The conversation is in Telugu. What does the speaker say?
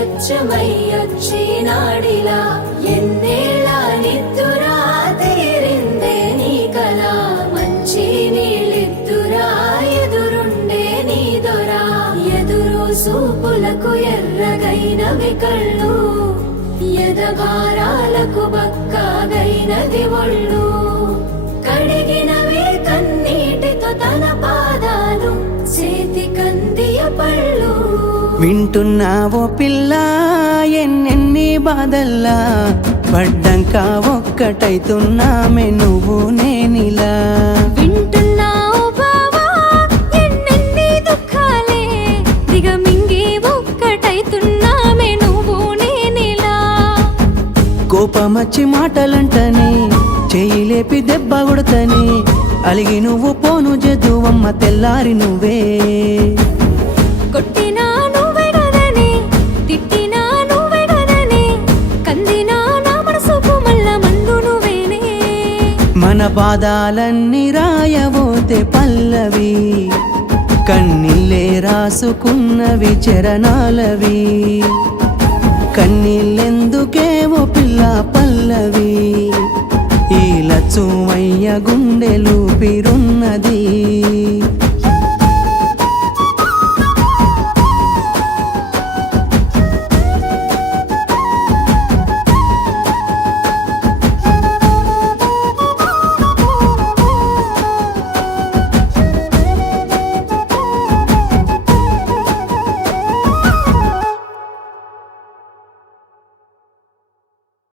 ప్రత్యక్షమయ్యొచ్చినాడిలా ఎన్నేళ్ళ నిద్దురా తీరిందే నీ కల మంచి నీళ్ళిద్దురా ఎదురుండే నీ దొరా ఎదురు సూపులకు ఎర్రగైనవి కళ్ళు ఎదగారాలకు బక్కాగైనది ఒళ్ళు కడిగినవే కన్నీటితో తన పాదాలు చేతి కందియ పళ్ళు వింటున్నావో పిల్ల ఎన్నెన్ని బాధల్లా పడ్డంక ఒక్కటైతున్నామే నువ్వు నేనిలా వింటున్నావు బావా ఎన్నెన్ని దుఃఖాలే దిగమింగి ఒక్కటైతున్నామే నువ్వు నేనిలా కోపమచ్చి మాటలంటని చెయ్యి లేపి దెబ్బ కొడతని అలిగి నువ్వు పోను జదువమ్మ తెల్లారి నువ్వే కొట్టినా నువ్వే కదనే తిట్టినా నువ్వే కదనే కందినా నా మనసుకు మళ్ళ మందు నువ్వేనే మన పాదాలన్నీ రాయబోతే పల్లవి కన్నీళ్ళే రాసుకున్నవి చరణాలవి కన్నీళ్ళెందుకేవో పిల్ల